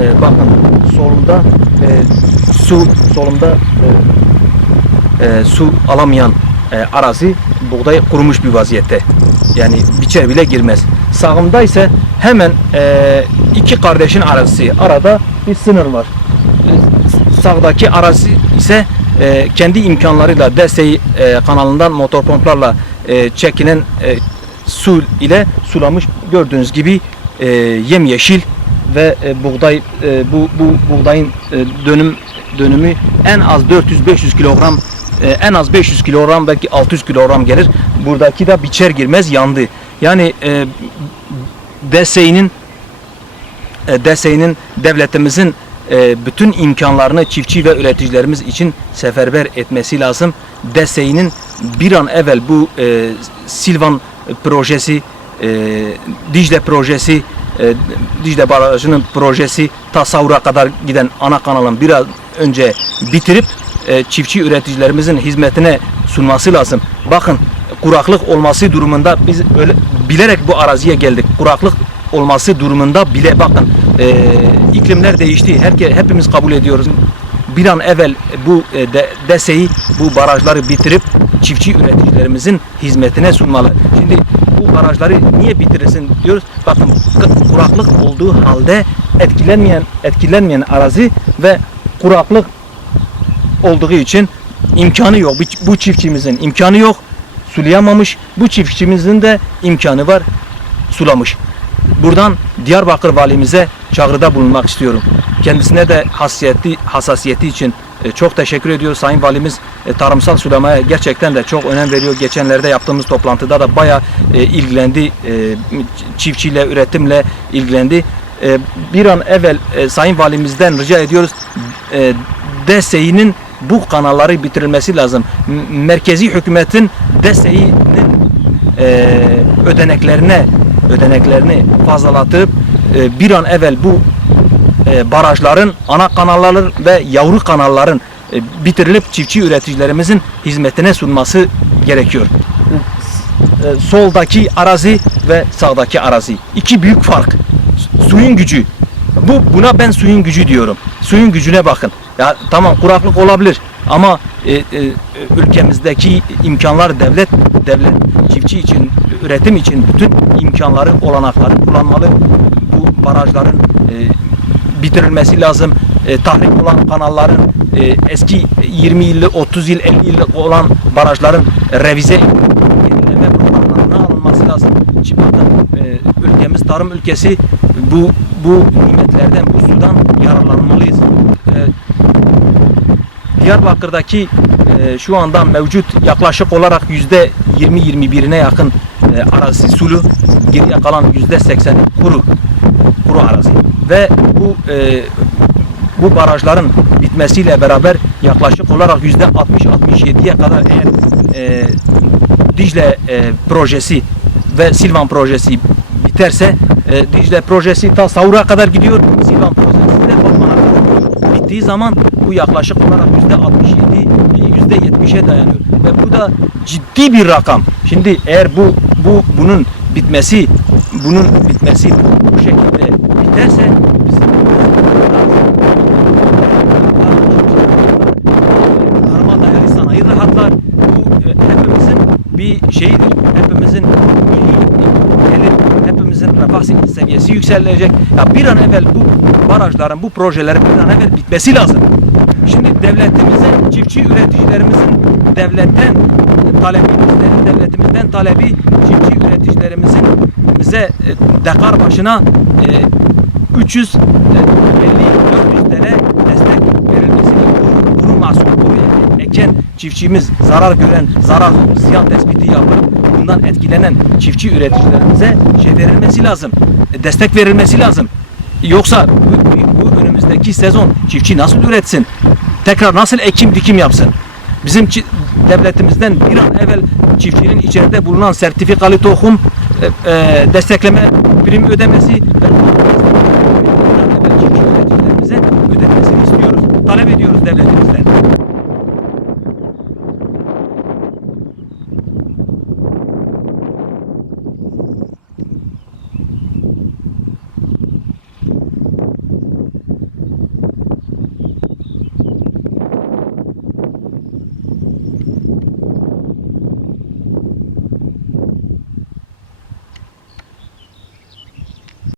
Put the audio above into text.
e, bakın solumda e, su solumda e, e, su alamayan e, arazi buğday kurumuş bir vaziyette. Yani biçer bile girmez. Sağımda ise hemen e, iki kardeşin arazisi. Arada bir sınır var. Sağdaki arazi ise e, kendi imkanlarıyla desteği e, kanalından motor pomplarla e, çekilen e, su ile sulamış gördüğünüz gibi e, yemyeşil ve e, buğday e, bu bu buğdayın e, dönüm dönümü en az 400-500 kilogram e, en az 500 kilogram belki 600 kilogram gelir. Buradaki de biçer girmez yandı. Yani e, DSİ'nin e, DSİ'nin devletimizin e, bütün imkanlarını çiftçi ve üreticilerimiz için seferber etmesi lazım. DSİ'nin bir an evvel bu e, Silvan projesi, e, Dicle projesi, e, Dicle Barajı'nın projesi tasavvura kadar giden ana kanalın biraz önce bitirip e, çiftçi üreticilerimizin hizmetine sunması lazım. Bakın kuraklık olması durumunda biz öyle bilerek bu araziye geldik. Kuraklık olması durumunda bile bakın e, iklimler değişti. Herke, hepimiz kabul ediyoruz. Bir an evvel bu e, de, deseyi, bu barajları bitirip çiftçi üreticilerimizin hizmetine sunmalı. Şimdi bu barajları niye bitirirsin diyoruz. Bakın kuraklık olduğu halde etkilenmeyen etkilenmeyen arazi ve kuraklık olduğu için imkanı yok. Bu çiftçimizin imkanı yok. Sulayamamış. Bu çiftçimizin de imkanı var. Sulamış. Buradan Diyarbakır valimize çağrıda bulunmak istiyorum. Kendisine de hassasiyeti, hassasiyeti için e, çok teşekkür ediyor. Sayın Valimiz e, tarımsal sulamaya gerçekten de çok önem veriyor. Geçenlerde yaptığımız toplantıda da bayağı e, ilgilendi. Çiftçiyle, üretimle ilgilendi. Bir an evvel Sayın Valimizden rica ediyoruz. DSİ'nin bu kanalları bitirilmesi lazım. Merkezi hükümetin DSİ'nin e, ödeneklerine ödeneklerini fazlalatıp e, bir an evvel bu e, barajların ana kanalların ve yavru kanalların e, bitirilip çiftçi üreticilerimizin hizmetine sunması gerekiyor. E, soldaki arazi ve sağdaki arazi. iki büyük fark. Suyun gücü. Bu buna ben suyun gücü diyorum. Suyun gücüne bakın. Ya tamam kuraklık olabilir ama e, e, ülkemizdeki imkanlar devlet devlet çiftçi için üretim için bütün imkanları olanakları kullanmalı. Bu barajların e, bitirilmesi lazım. E, tahrik olan kanalların e, eski 20 yıllık, 30 yıl, 50 yıllık olan barajların revize yenileme programlarına alınması lazım. Bakın e, ülkemiz tarım ülkesi bu bu nimetlerden, bu sudan yararlanmalıyız. E, Diyarbakır'daki e, şu anda mevcut yaklaşık olarak yüzde 20-21'ine yakın e, arazi sulu, geriye kalan yüzde 80 kuru, kuru arazi. Ve bu e, bu barajların bitmesiyle beraber yaklaşık olarak yüzde 60-67'ye kadar eğer e, Dicle e, projesi ve Silvan projesi biterse e, Dicle projesi ta Savur'a kadar gidiyor. Silvan projesi de Batman'a kadar gidiyor. Bittiği zaman bu yaklaşık olarak yüzde 67 yüzde 70'e dayanıyor. Ve bu da ciddi bir rakam. Şimdi eğer bu bu bunun bitmesi bunun bitmesi bu şekilde biterse tarıma dayalı sanayi. Bu e, hepimizin bir şeyidir. Hepimizin gelir, hepimizin refah seviyesi yükselecek. Ya bir an evvel bu barajların, bu projelerin bir an evvel bitmesi lazım. Şimdi devletimizin, çiftçi üreticilerimizin devletten talebi, bizlerin devletimizden talebi çiftçi üreticilerimizin bize e, dekar başına e, 300 e, 50 400 TL destek verilmesini kuru, mahsul kuru eken çiftçimiz zarar gören zarar ziyan tespiti yapıp bundan etkilenen çiftçi üreticilerimize şey verilmesi lazım. e, Destek verilmesi lazım. Yoksa bu, bu önümüzdeki sezon çiftçi nasıl üretsin? Tekrar nasıl ekim dikim yapsın? Bizim devletimizden bir an evvel çiftçinin içeride bulunan sertifikalı tohum e, e, destekleme prim ödemesi